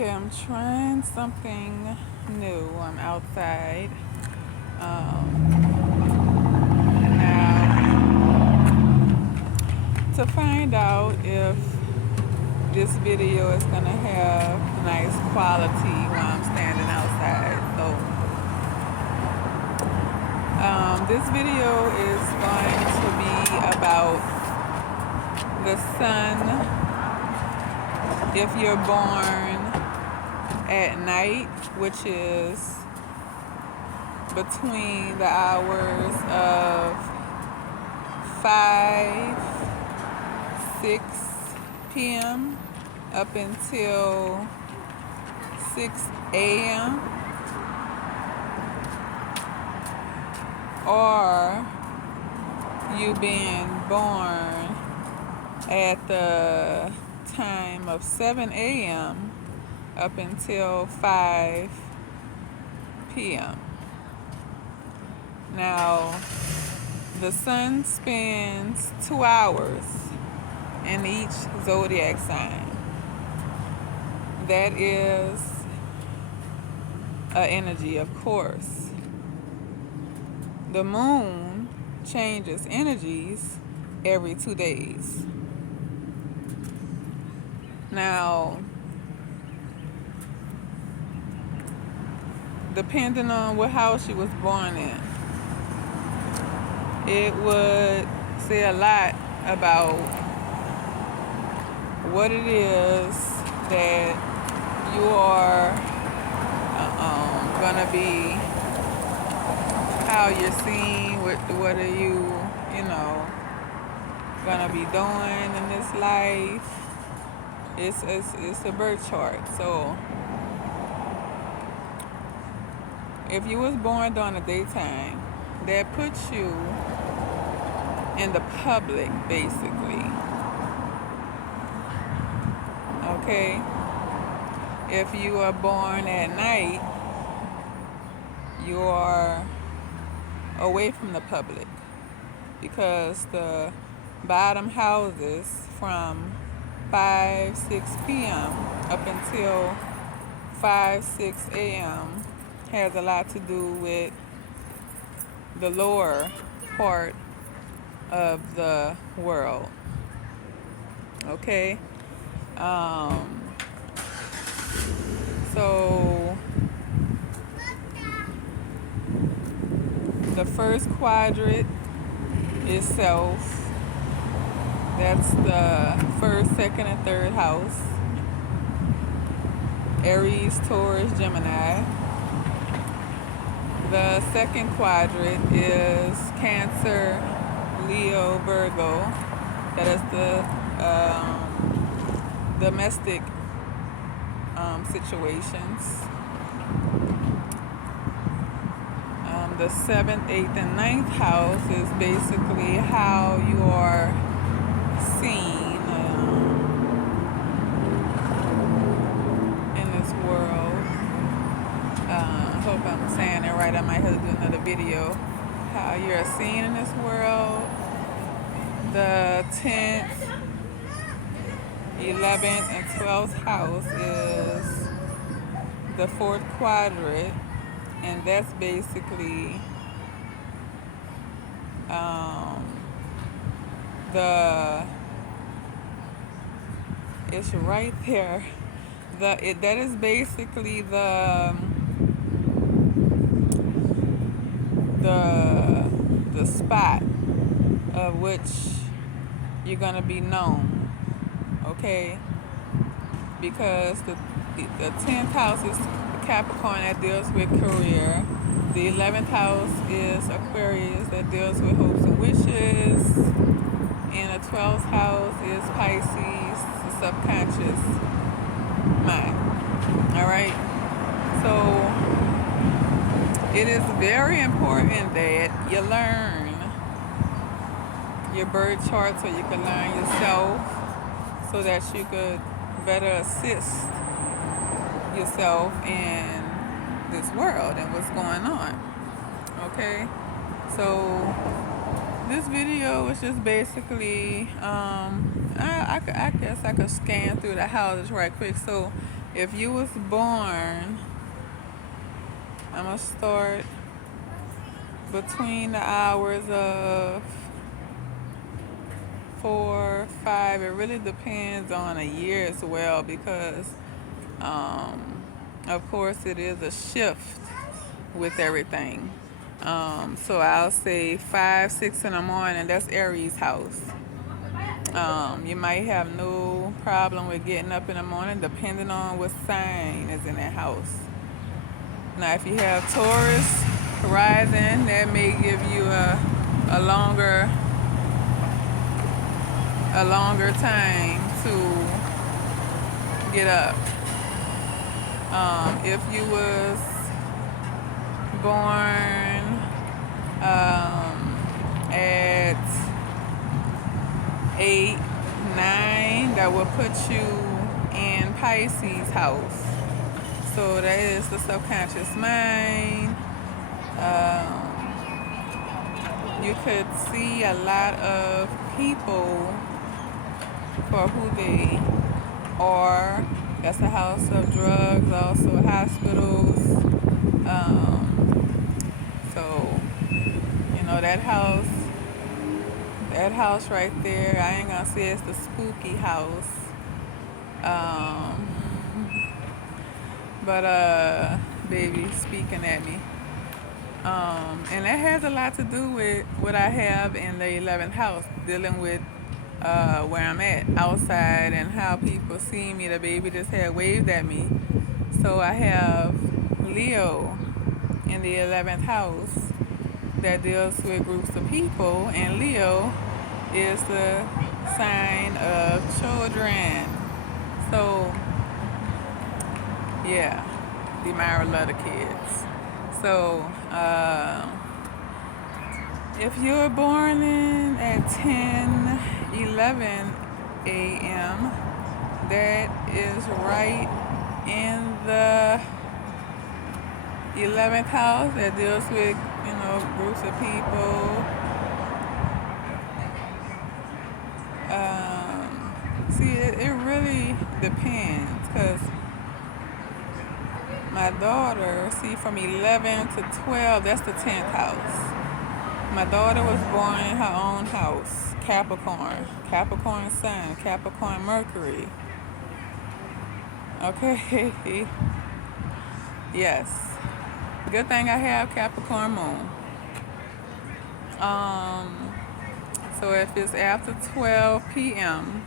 Okay, I'm trying something new. I'm outside. Now, to find out if this video is gonna have nice quality while I'm standing outside. So, this video is going to be about the sun. If you're born at night, which is between the hours of 5, 6 p.m. up until 6 a.m. or you being born at the time of 7 a.m. up until 5 p.m. Now, the sun spends 2 hours in each zodiac sign. That is an energy, of course. The moon changes energies every 2 days. Now, depending on what house you was born in, it would say a lot about what it is that you are gonna be, how you're seen, what are you gonna be doing in this life. It's a birth chart. So if you was born during the daytime, that puts you in the public, basically. Okay? If you are born at night, you are away from the public, because the bottom houses from 5, 6 p.m. up until 5, 6 a.m. has a lot to do with the lower part of the world. Okay? So the first quadrant is self. That's the first, second, and third house. Aries, Taurus, Gemini. The second quadrant is Cancer, Leo, Virgo. That is the domestic situations. The 7th, 8th, and 9th house is basically how you are seen in this world. I hope I'm saying it right. I might have to do another video. How you're seen in this world. The 10th, 11th, and 12th house is the fourth quadrant, and that's basically it's right there. That is basically the spot of which you're gonna be known. Okay, because the 10th house is Capricorn, that deals with career. The 11th house is Aquarius, that deals with hopes and wishes. And the 12th house is Pisces, the subconscious mind. Alright? So it is very important that you learn your birth chart so you can learn yourself, so that you could better assist yourself in this world and what's going on. Okay? So this video is just basically I guess I could scan through the houses right quick. So If you was born, I'm gonna start between the hours of 4, 5. It really depends on a year as well because, of course, it is a shift with everything. So I'll say 5, 6 in the morning. That's Aries house. You might have no problem with getting up in the morning depending on what sign is in that house. Now, if you have Taurus rising, that may give you a longer time to get up. If you was born at 8, 9, that will put you in Pisces house. So that is the subconscious mind. You could see a lot of people for who they are. That's a house of drugs, also hospitals. So, that house right there, I ain't gonna say it's the spooky house. Um, but baby speaking at me. And that has a lot to do with what I have in the 11th house, dealing with where I'm at outside and how people see me. The baby just had waved at me. So I have Leo in the 11th house that deals with groups of people, and Leo is the sign of children. So, yeah, Demira love the kids. So, if you're born in at 10, 11 a.m., that is right in the 11th house that deals with, groups of people. See, it really depends because my daughter, see, from 11 to 12, that's the 10th house. My daughter was born in her own house, Capricorn Sun, Capricorn Mercury. Okay, yes. Good thing I have Capricorn Moon. So if it's after 12 p.m.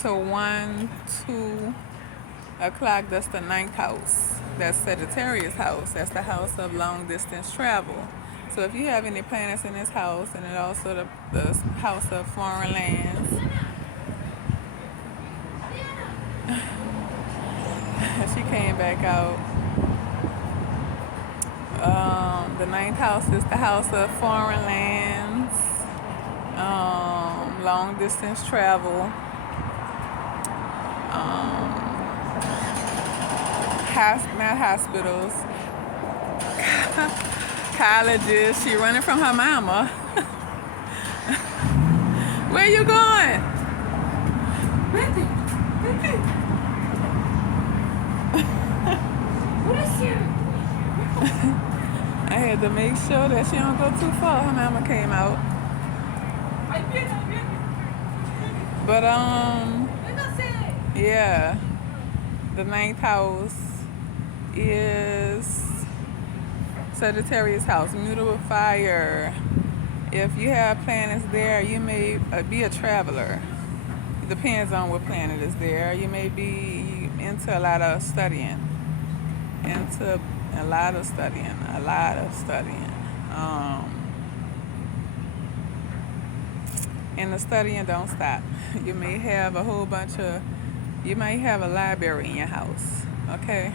to 1, 2 o'clock, that's the 9th house. That's Sagittarius house. That's the house of long distance travel. So if you have any planets in this house, and it also the house of foreign lands, she came back out. The 9th house is the house of foreign lands, long distance travel, not hospitals, colleges. She running from her mama. Where you going? I had to make sure that she don't go too far. Her mama came out. But yeah, the 9th house is Sagittarius house, mutable fire. If you have planets there, you may be a traveler. It depends on what planet is there. You may be into a lot of studying. And the studying don't stop. You may have you might have a library in your house, okay?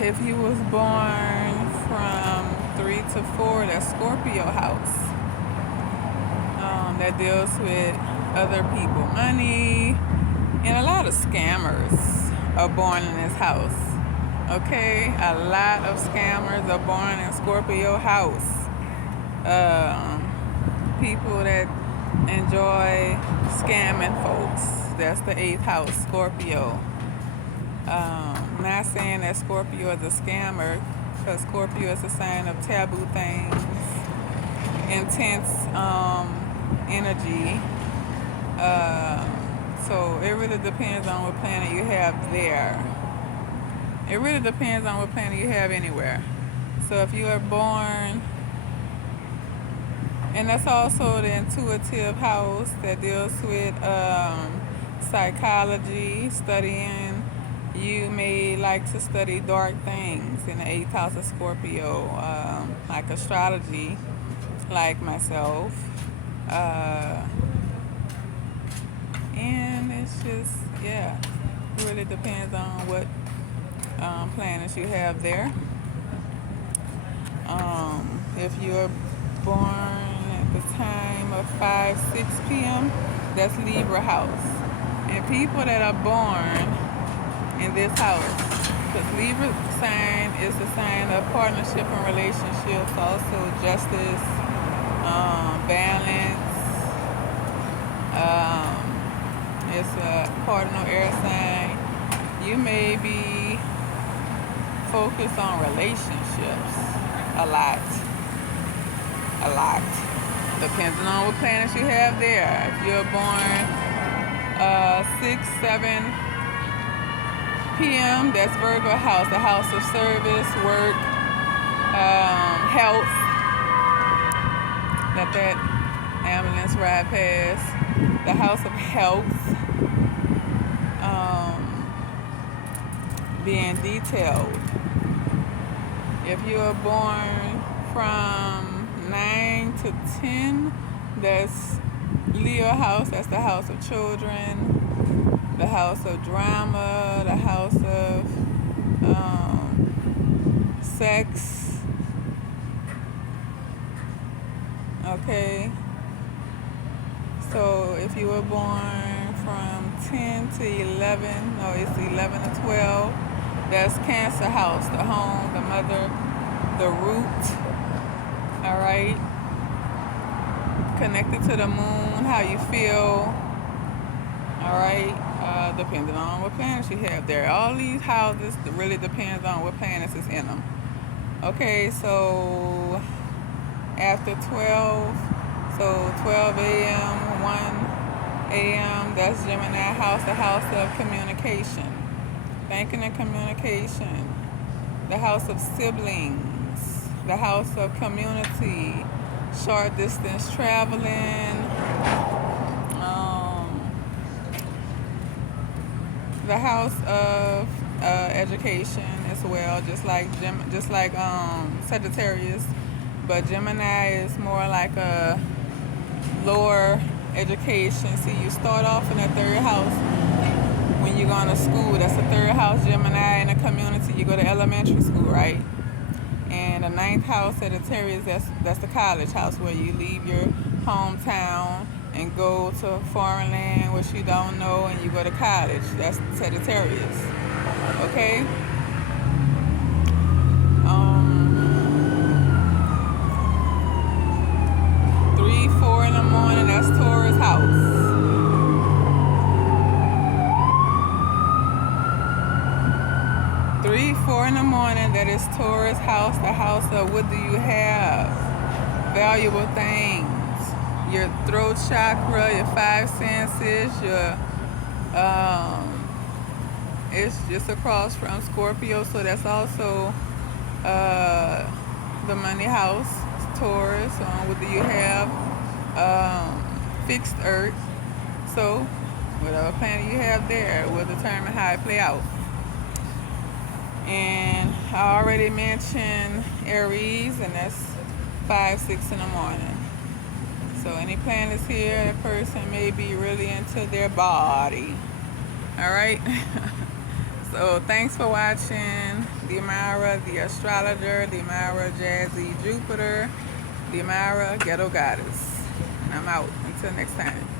If you was born from 3 to 4, that's Scorpio house. That deals with other people, money, and a lot of scammers are born in this house. Okay, a lot of scammers are born in Scorpio house. People that enjoy scamming folks. That's the 8th house, Scorpio. Not saying that Scorpio is a scammer, because Scorpio is a sign of taboo things, intense energy. So it really depends on what planet you have there. It really depends on what planet you have anywhere. So if you are born, and that's also the intuitive house that deals with psychology, studying. You may like to study dark things in the 8th house of Scorpio, like astrology, like myself. And it's just, yeah, it really depends on what planets you have there. If you're born at the time of 5-6 p.m., that's Libra house. And people that are born in this house, because Libra sign is the sign of partnership and relationships, also justice, balance. It's a cardinal air sign. You may be focused on relationships a lot, depending on what planets you have there. If you're born 6-7 p.m., that's Virgo house, the house of service, work, health. Let that ambulance ride past. The house of health, being detailed. If you are born from 9 to 10, that's Leo house, that's the house of children, the house of drama, the house of sex. Okay. So if you were born from 10 to 11, no, it's 11 to 12, that's Cancer house, the home, the mother, the root, all right? Connected to the moon, how you feel, all right? Depending on what planets you have there. All these houses really depends on what planets is in them. Okay, so after 12, so 12 a.m., 1 a.m., that's Gemini house, the house of communication, thinking and communication, the house of siblings, the house of community, short distance traveling, the house of education as well, just like Sagittarius, but Gemini is more like a lower education. See, you start off in the 3rd house when you're going to school. That's the 3rd house, Gemini. In the community, you go to elementary school, right? And the 9th house, Sagittarius, that's the college house, where you leave your hometown and go to foreign land which you don't know, and you go to college. That's Sagittarius. Okay? 3-4 in the morning, that's Taurus house. 3-4 in the morning, that is Taurus house, the house of what do you have? Valuable things. Your throat chakra, your 5 senses, your it's just across from Scorpio, so that's also the money house, Taurus. What do you have? Fixed earth. So whatever planet you have there will determine how it play out. And I already mentioned Aries, and that's 5-6 in the morning. So any planets here, a person may be really into their body. All right. So thanks for watching Demira, the astrologer, Demirahjazzy, Jupiter, Demira, Ghetto Goddess. And I'm out. Until next time.